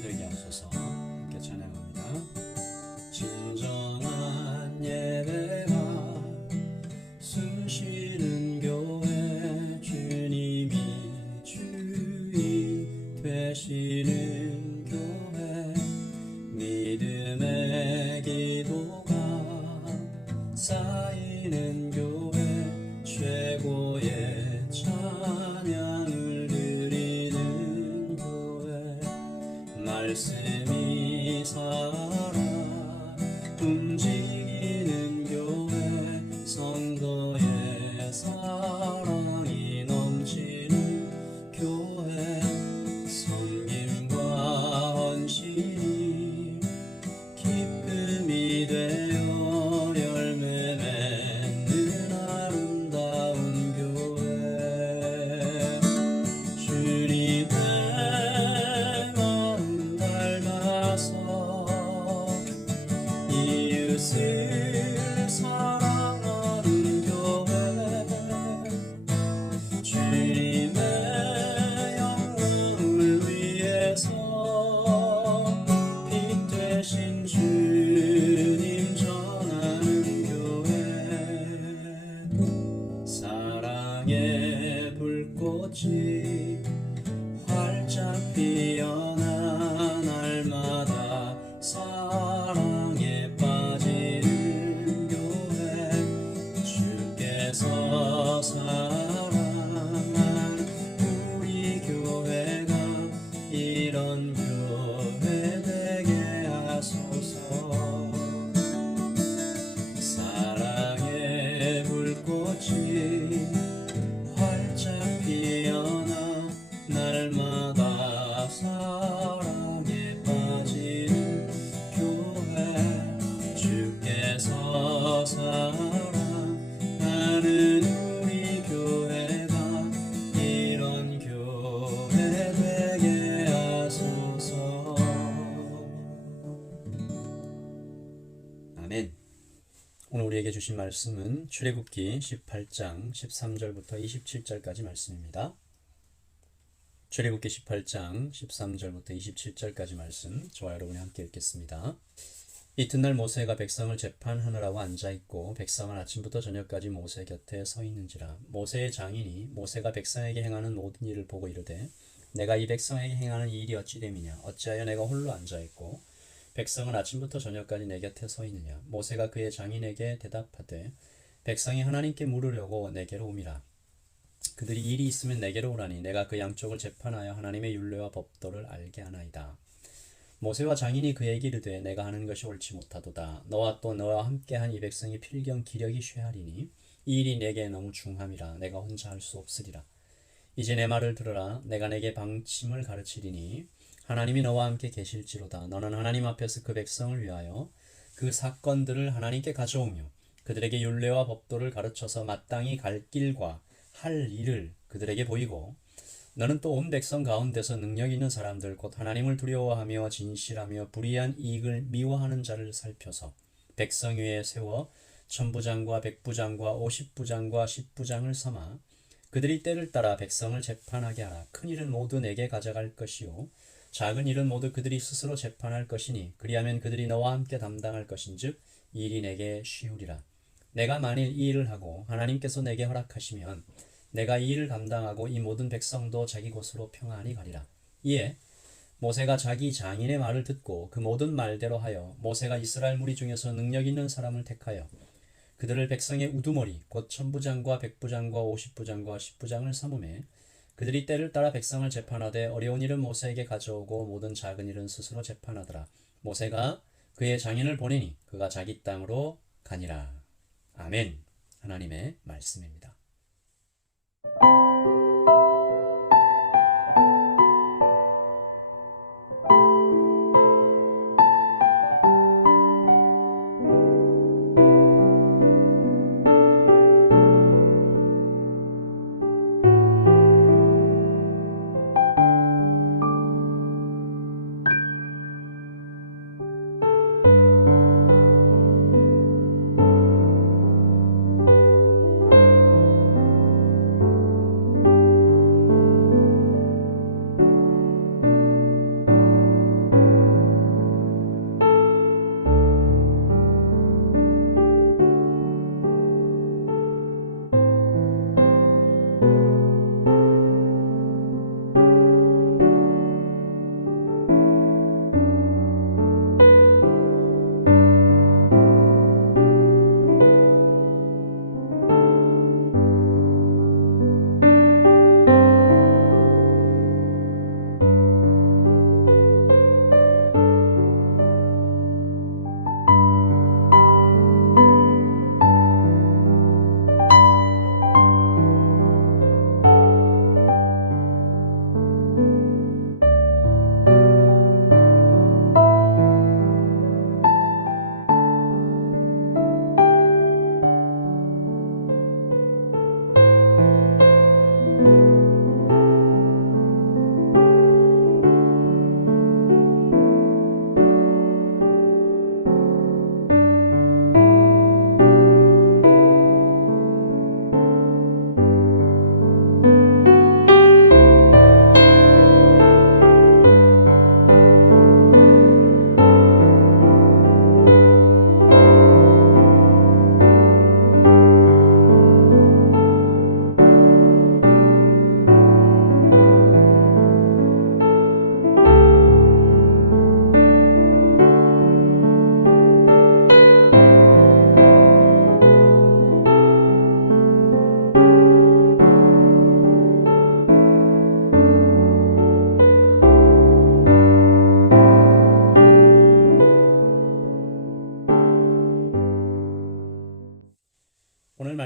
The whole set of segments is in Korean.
예배 되게 하소서. 함께 찬양합니다. 진정한 예배가 숨쉬는 교회, 주님이 주인 되시는 교회, 믿음의 기도가 쌓이는 교회, 최고의 찬양을 드리는 교회, 말씀이 살아 움직이는 교회, 성도의 사랑이 넘치는 교회, 섬김과 헌신이 기쁨이 되어 열매 맺는 아름다운 교회, 주님의 마음 닮아서 이웃을 사랑하는 교회, 주님의 영광을 위해서 빛 되신 주님 전하는 교회, 사랑의 불꽃이 활짝 피어나 날마다 사랑에 빠지는 교회, 주께서 사랑한 우리 교회가 이런 교회 되게 하소서. 사랑의 불꽃이 활짝 피어나 날마다 사랑에 빠지는 교회, 주께서 사랑하는 우리 교회가 이런 교회 되게 하소서. 아멘. 오늘 우리에게 주신 말씀은 출애굽기 18장 13절부터 27절까지 말씀입니다. 출애굽기 18장 13절부터 27절까지 말씀, 저와 여러분이 함께 읽겠습니다. 이튿날 모세가 백성을 재판하느라고 앉아있고 백성은 아침부터 저녁까지 모세 곁에 서 있는지라. 모세의 장인이 모세가 백성에게 행하는 모든 일을 보고 이르되, 내가 이 백성에게 행하는 이 일이 어찌 됨이냐? 어찌하여 내가 홀로 앉아있고 백성은 아침부터 저녁까지 내 곁에 서 있느냐? 모세가 그의 장인에게 대답하되, 백성이 하나님께 물으려고 내게로 옴이라. 그들이 일이 있으면 내게로 오라니 내가 그 양쪽을 재판하여 하나님의 율례와 법도를 알게 하나이다. 모세와 장인이 그에게 이르되, 내가 하는 것이 옳지 못하도다. 너와 또 너와 함께한 이 백성이 필경 기력이 쇠하리니 이 일이 내게 너무 중함이라. 내가 혼자 할 수 없으리라. 이제 내 말을 들으라. 내가 내게 방침을 가르치리니 하나님이 너와 함께 계실지로다. 너는 하나님 앞에서 그 백성을 위하여 그 사건들을 하나님께 가져오며 그들에게 율례와 법도를 가르쳐서 마땅히 갈 길과 할 일을 그들에게 보이고, 너는 또 온 백성 가운데서 능력 있는 사람들 곧 하나님을 두려워하며 진실하며 불의한 이익을 미워하는 자를 살펴서 백성 위에 세워 천부장과 백부장과 50부장과 10부장을 삼아 그들이 때를 따라 백성을 재판하게 하라. 큰 일은 모두 내게 가져갈 것이요 작은 일은 모두 그들이 스스로 재판할 것이니 그리하면 그들이 너와 함께 담당할 것인즉 이 일이 내게 쉬우리라. 내가 만일 이 일을 하고 하나님께서 내게 허락하시면 내가 이 일을 감당하고 이 모든 백성도 자기 곳으로 평안히 가리라. 이에 모세가 자기 장인의 말을 듣고 그 모든 말대로 하여 모세가 이스라엘 무리 중에서 능력 있는 사람을 택하여 그들을 백성의 우두머리 곧 천부장과 백부장과 50부장과 10부장을 삼음에 그들이 때를 따라 백성을 재판하되 어려운 일은 모세에게 가져오고 모든 작은 일은 스스로 재판하더라. 모세가 그의 장인을 보내니 그가 자기 땅으로 가니라. 아멘. 하나님의 말씀입니다.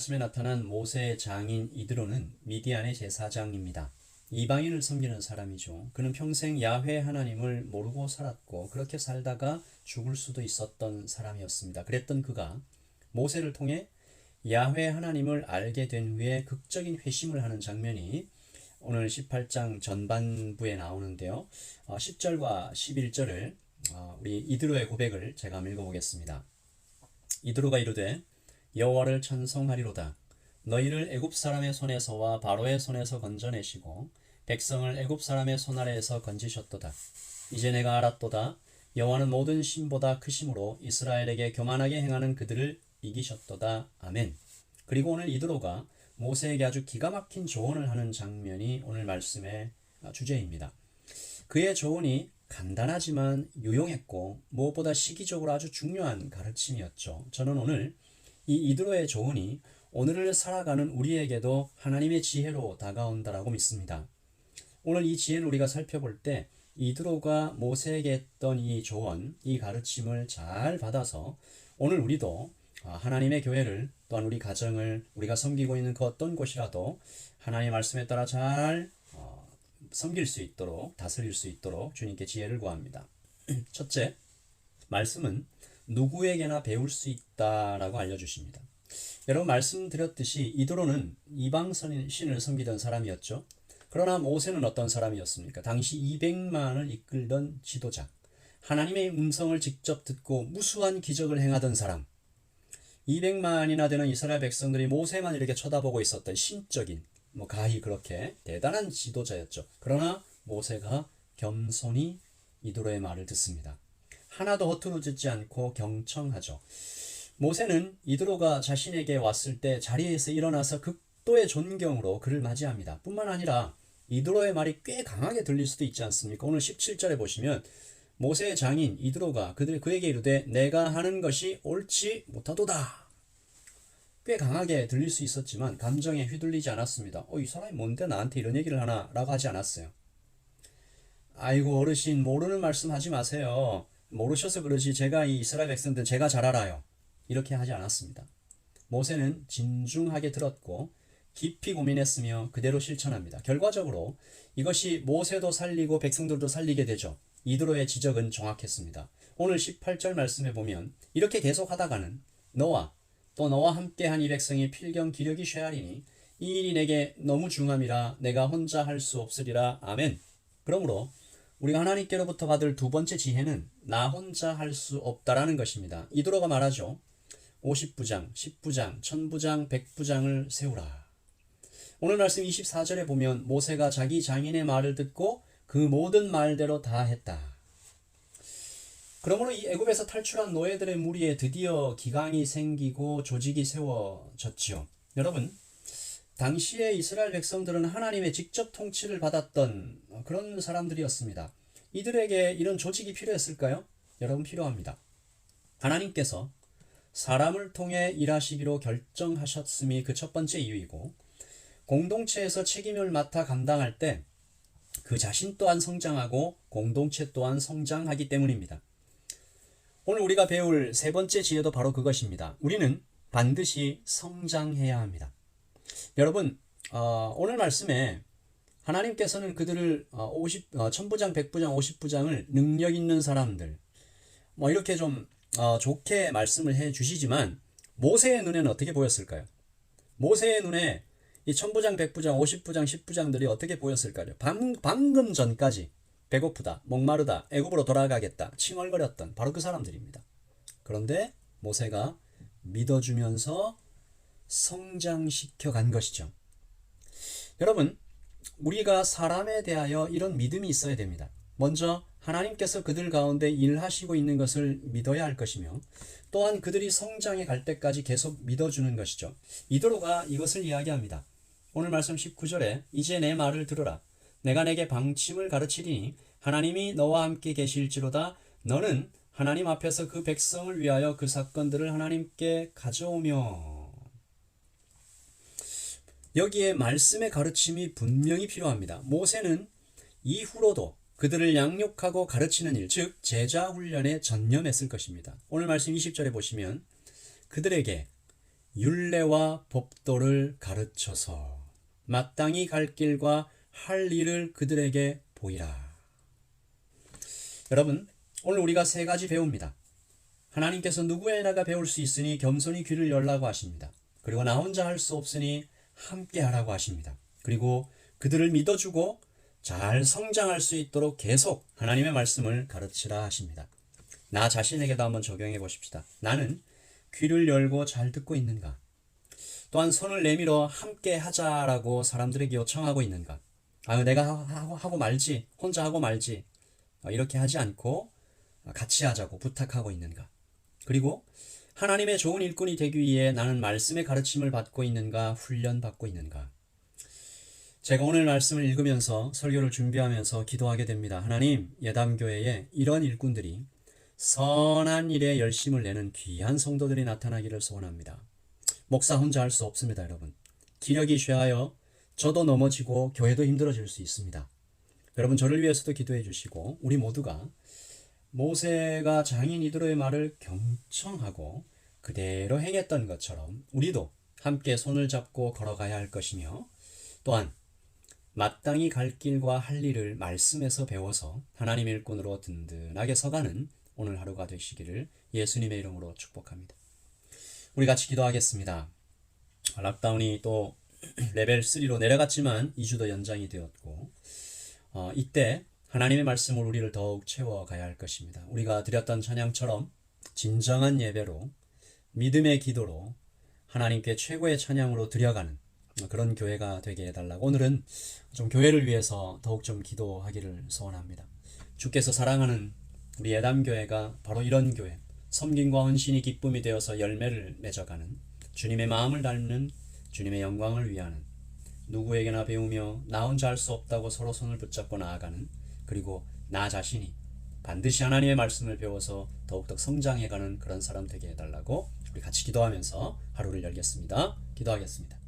말씀에 나타난 모세의 장인 이드로는 미디안의 제사장입니다. 이방인을 섬기는 사람이죠. 그는 평생 야훼 하나님을 모르고 살았고 그렇게 살다가 죽을 수도 있었던 사람이었습니다. 그랬던 그가 모세를 통해 야훼 하나님을 알게 된 후에 극적인 회심을 하는 장면이 오늘 18장 전반부에 나오는데요. 10절과 11절을 우리 이드로의 고백을 제가 한번 읽어보겠습니다. 이드로가 이르되 여호와를 찬송하리로다. 너희를 애굽 사람의 손에서와 바로의 손에서 건져내시고 백성을 애굽 사람의 손 아래에서 건지셨도다. 이제 내가 알았도다. 여호와는 모든 신보다 크심으로 이스라엘에게 교만하게 행하는 그들을 이기셨도다. 아멘. 그리고 오늘 이드로가 모세에게 아주 기가 막힌 조언을 하는 장면이 오늘 말씀의 주제입니다. 그의 조언이 간단하지만 유용했고 무엇보다 시기적으로 아주 중요한 가르침이었죠. 저는 오늘 이 이드로의 조언이 오늘을 살아가는 우리에게도 하나님의 지혜로 다가온다라고 믿습니다. 오늘 이 지혜를 우리가 살펴볼 때 이드로가 모세에게 했던 이 조언, 이 가르침을 잘 받아서 오늘 우리도 하나님의 교회를 또한 우리 가정을 우리가 섬기고 있는 그 어떤 곳이라도 하나님의 말씀에 따라 잘 섬길 수 있도록 다스릴 수 있도록 주님께 지혜를 구합니다. 첫째, 말씀은 누구에게나 배울 수 있다라고 알려주십니다. 여러분 말씀드렸듯이 이드로는 이방 신을 섬기던 사람이었죠. 그러나 모세는 어떤 사람이었습니까? 당시 200만을 이끌던 지도자, 하나님의 음성을 직접 듣고 무수한 기적을 행하던 사람, 200만이나 되는 이스라엘 백성들이 모세만 이렇게 쳐다보고 있었던 신적인 가히 그렇게 대단한 지도자였죠. 그러나 모세가 겸손히 이드로의 말을 듣습니다. 하나도 허투루짓지 않고 경청하죠. 모세는 이드로가 자신에게 왔을 때 자리에서 일어나서 극도의 존경으로 그를 맞이합니다. 뿐만 아니라 이드로의 말이 꽤 강하게 들릴 수도 있지 않습니까? 오늘 17절에 보시면 모세의 장인 이드로가 그에게 이르되 내가 하는 것이 옳지 못하도다. 꽤 강하게 들릴 수 있었지만 감정에 휘둘리지 않았습니다. 이 사람이 뭔데 나한테 이런 얘기를 하나? 라고 하지 않았어요. 아이고 어르신 모르는 말씀 하지 마세요. 모르셔서 그러지 제가 이 이스라엘 백성들 제가 잘 알아요. 이렇게 하지 않았습니다. 모세는 진중하게 들었고 깊이 고민했으며 그대로 실천합니다. 결과적으로 이것이 모세도 살리고 백성들도 살리게 되죠. 이드로의 지적은 정확했습니다. 오늘 18절 말씀에 보면 이렇게 계속 하다가는 너와 또 너와 함께한 이 백성이 필경 기력이 쇠하리니 이 일이 내게 너무 중함이라 내가 혼자 할 수 없으리라. 아멘. 그러므로 우리가 하나님께로부터 받을 두 번째 지혜는 나 혼자 할 수 없다라는 것입니다. 이드로가 말하죠. 50부장, 10부장, 1000부장, 100부장을 세우라. 오늘 말씀 24절에 보면 모세가 자기 장인의 말을 듣고 그 모든 말대로 다 했다. 그러므로 이 애굽에서 탈출한 노예들의 무리에 드디어 기강이 생기고 조직이 세워졌지요. 여러분, 당시에 이스라엘 백성들은 하나님의 직접 통치를 받았던 그런 사람들이었습니다. 이들에게 이런 조직이 필요했을까요? 여러분 필요합니다. 하나님께서 사람을 통해 일하시기로 결정하셨음이 그 첫 번째 이유이고 공동체에서 책임을 맡아 감당할 때 그 자신 또한 성장하고 공동체 또한 성장하기 때문입니다. 오늘 우리가 배울 세 번째 지혜도 바로 그것입니다. 우리는 반드시 성장해야 합니다. 여러분 오늘 말씀에 하나님께서는 그들을 1000부장, 100부장, 50부장을 능력 있는 사람들 이렇게 좀 좋게 말씀을 해 주시지만 모세의 눈에는 어떻게 보였을까요? 모세의 눈에 이 1000부장, 100부장, 50부장, 10부장들이 어떻게 보였을까요? 방금 전까지 배고프다, 목마르다, 애굽으로 돌아가겠다, 칭얼거렸던 바로 그 사람들입니다. 그런데 모세가 믿어주면서 성장시켜 간 것이죠. 여러분, 우리가 사람에 대하여 이런 믿음이 있어야 됩니다. 먼저 하나님께서 그들 가운데 일하시고 있는 것을 믿어야 할 것이며 또한 그들이 성장해 갈 때까지 계속 믿어주는 것이죠. 이드로가 이것을 이야기합니다. 오늘 말씀 19절에 이제 내 말을 들으라. 내가 내게 방침을 가르치리니 하나님이 너와 함께 계실지로다. 너는 하나님 앞에서 그 백성을 위하여 그 사건들을 하나님께 가져오며. 여기에 말씀의 가르침이 분명히 필요합니다. 모세는 이후로도 그들을 양육하고 가르치는 일, 즉 제자 훈련에 전념했을 것입니다. 오늘 말씀 20절에 보시면 그들에게 율례와 법도를 가르쳐서 마땅히 갈 길과 할 일을 그들에게 보이라. 여러분, 오늘 우리가 세 가지 배웁니다. 하나님께서 누구에나가 배울 수 있으니 겸손히 귀를 열라고 하십니다. 그리고 나 혼자 할 수 없으니 함께 하라고 하십니다. 그리고 그들을 믿어주고 잘 성장할 수 있도록 계속 하나님의 말씀을 가르치라 하십니다. 나 자신에게도 한번 적용해 보십시다. 나는 귀를 열고 잘 듣고 있는가? 또한 손을 내밀어 함께 하자라고 사람들에게 요청하고 있는가? 내가 하고 말지, 혼자 하고 말지, 이렇게 하지 않고 같이 하자고 부탁하고 있는가? 그리고 하나님의 좋은 일꾼이 되기 위해 나는 말씀의 가르침을 받고 있는가, 훈련받고 있는가? 제가 오늘 말씀을 읽으면서 설교를 준비하면서 기도하게 됩니다. 하나님, 예담교회에 이런 일꾼들이 선한 일에 열심을 내는 귀한 성도들이 나타나기를 소원합니다. 목사 혼자 할 수 없습니다, 여러분. 기력이 쇠하여 저도 넘어지고 교회도 힘들어질 수 있습니다. 여러분, 저를 위해서도 기도해 주시고 우리 모두가 모세가 장인 이드로의 말을 경청하고 그대로 행했던 것처럼 우리도 함께 손을 잡고 걸어가야 할 것이며, 또한 마땅히 갈 길과 할 일을 말씀에서 배워서 하나님 일꾼으로 든든하게 서가는 오늘 하루가 되시기를 예수님의 이름으로 축복합니다. 우리 같이 기도하겠습니다. 락다운이 또 레벨 3로 내려갔지만 2주 더 연장이 되었고, 이때 하나님의 말씀으로 우리를 더욱 채워가야 할 것입니다. 우리가 드렸던 찬양처럼 진정한 예배로, 믿음의 기도로 하나님께 최고의 찬양으로 드려가는 그런 교회가 되게 해달라고 오늘은 좀 교회를 위해서 더욱 좀 기도하기를 소원합니다. 주께서 사랑하는 우리 예담교회가 바로 이런 교회, 섬김과 헌신이 기쁨이 되어서 열매를 맺어가는, 주님의 마음을 닮는, 주님의 영광을 위하는, 누구에게나 배우며 나 혼자 할 수 없다고 서로 손을 붙잡고 나아가는, 그리고 나 자신이 반드시 하나님의 말씀을 배워서 더욱더 성장해가는 그런 사람 되게 해달라고 우리 같이 기도하면서 하루를 열겠습니다. 기도하겠습니다.